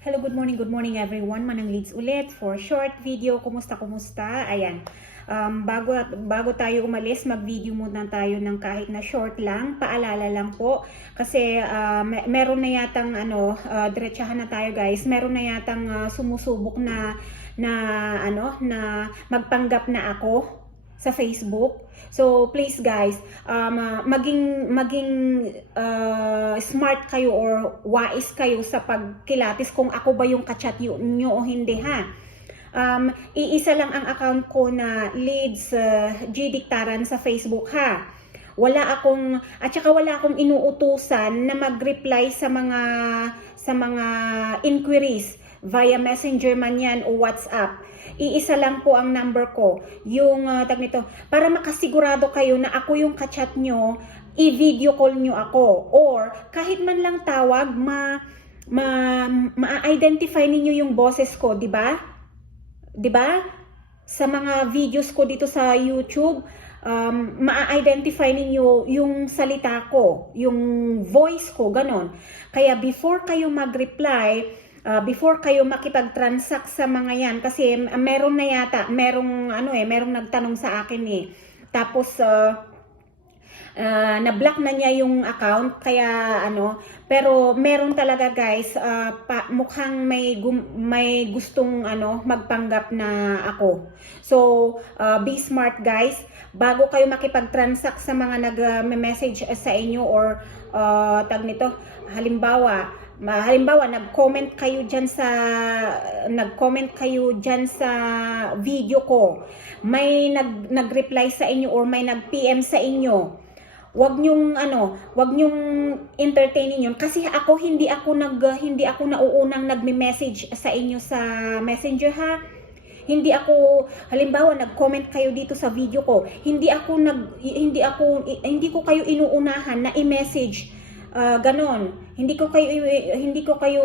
Hello, good morning, good morning everyone. Manang leads ulit for short video. Kumusta, kumusta? Ayan. Um, bago, bago tayo umalis, mag-video muna tayo ng kahit na short lang. Paalala lang po. Kasi uh, me- meron na yatang, ano, uh, diretsahan na tayo guys. Meron na yatang uh, sumusubok na, na, ano, na magpanggap na ako sa Facebook. So please guys, um, uh, maging maging uh, smart kayo or wise kayo sa pagkilatis kung ako ba yung kachat nyo o hindi ha. Um, iisa lang ang account ko na leads uh, G Diktaran sa Facebook ha. Wala akong at saka wala akong inuutusan na mag-reply sa mga sa mga inquiries via Messenger man yan o WhatsApp. Iisa lang po ang number ko. Yung uh, tag nito, para makasigurado kayo na ako yung kachat nyo, i-video call nyo ako. Or kahit man lang tawag, ma ma ma-identify ninyo yung boses ko, di ba? Di ba? Sa mga videos ko dito sa YouTube, um, ma-identify ninyo yung salita ko, yung voice ko, ganon. Kaya before kayo mag-reply, uh, before kayo makipag-transact sa mga yan kasi meron na yata merong ano eh merong nagtanong sa akin eh. Tapos uh, uh, na-block na niya yung account kaya ano pero meron talaga guys uh, pa, mukhang may gum- may gustong ano magpanggap na ako. So uh, be smart guys bago kayo makipag-transact sa mga nag-message sa inyo or uh, tag nito halimbawa halimbawa nag-comment kayo diyan sa nag-comment kayo diyan sa video ko. May nag nag-reply sa inyo or may nag-PM sa inyo. Wag nyong ano wag nyong entertainin yun. Kasi ako hindi ako nag hindi ako nauunang nagme-message sa inyo sa Messenger ha? Hindi ako halimbawa nag-comment kayo dito sa video ko. Hindi ako nag hindi ako hindi ko kayo inuunahan na i-message Ah, ganon. Hindi ko kayo hindi ko kayo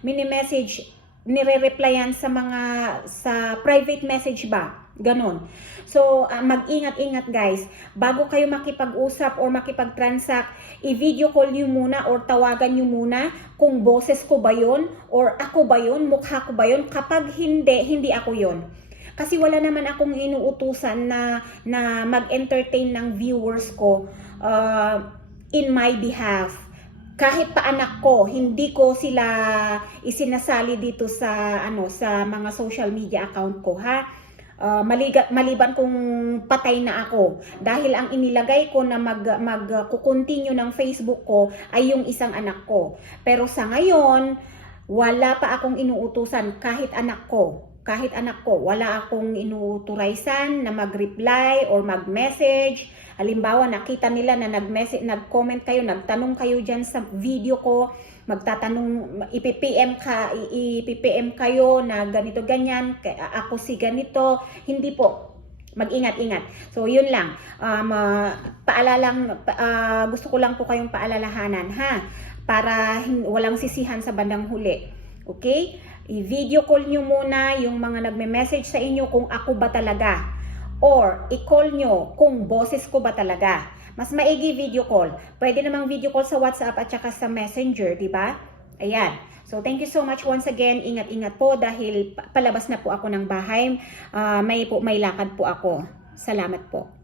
mini-message nire-replyan sa mga sa private message ba. Ganon. So, ah, mag-ingat-ingat guys. Bago kayo makipag-usap or makipag-transact, i-video call nyo muna or tawagan nyo muna kung boses ko ba yon or ako ba yon mukha ko ba yon Kapag hindi, hindi ako yon kasi wala naman akong inuutusan na na mag-entertain ng viewers ko uh, in my behalf. Kahit pa anak ko, hindi ko sila isinasali dito sa ano sa mga social media account ko ha. Uh, maliga, maliban kung patay na ako dahil ang inilagay ko na mag mag-continue ng Facebook ko ay yung isang anak ko. Pero sa ngayon, wala pa akong inuutusan kahit anak ko kahit anak ko, wala akong inuturaysan na mag-reply or mag-message. Halimbawa, nakita nila na nag-message, nag-comment kayo, nagtanong kayo dyan sa video ko, magtatanong, ipipm ka, ipipm kayo na ganito ganyan, ako si ganito. Hindi po, mag-ingat-ingat. So, yun lang. Um, uh, paalalang, uh, gusto ko lang po kayong paalalahanan, ha? Para walang sisihan sa bandang huli. Okay? I-video call nyo muna yung mga nagme-message sa inyo kung ako ba talaga. Or, i-call nyo kung boses ko ba talaga. Mas maigi video call. Pwede namang video call sa WhatsApp at saka sa Messenger, di ba? Ayan. So, thank you so much once again. Ingat-ingat po dahil palabas na po ako ng bahay. Uh, may, po, may lakad po ako. Salamat po.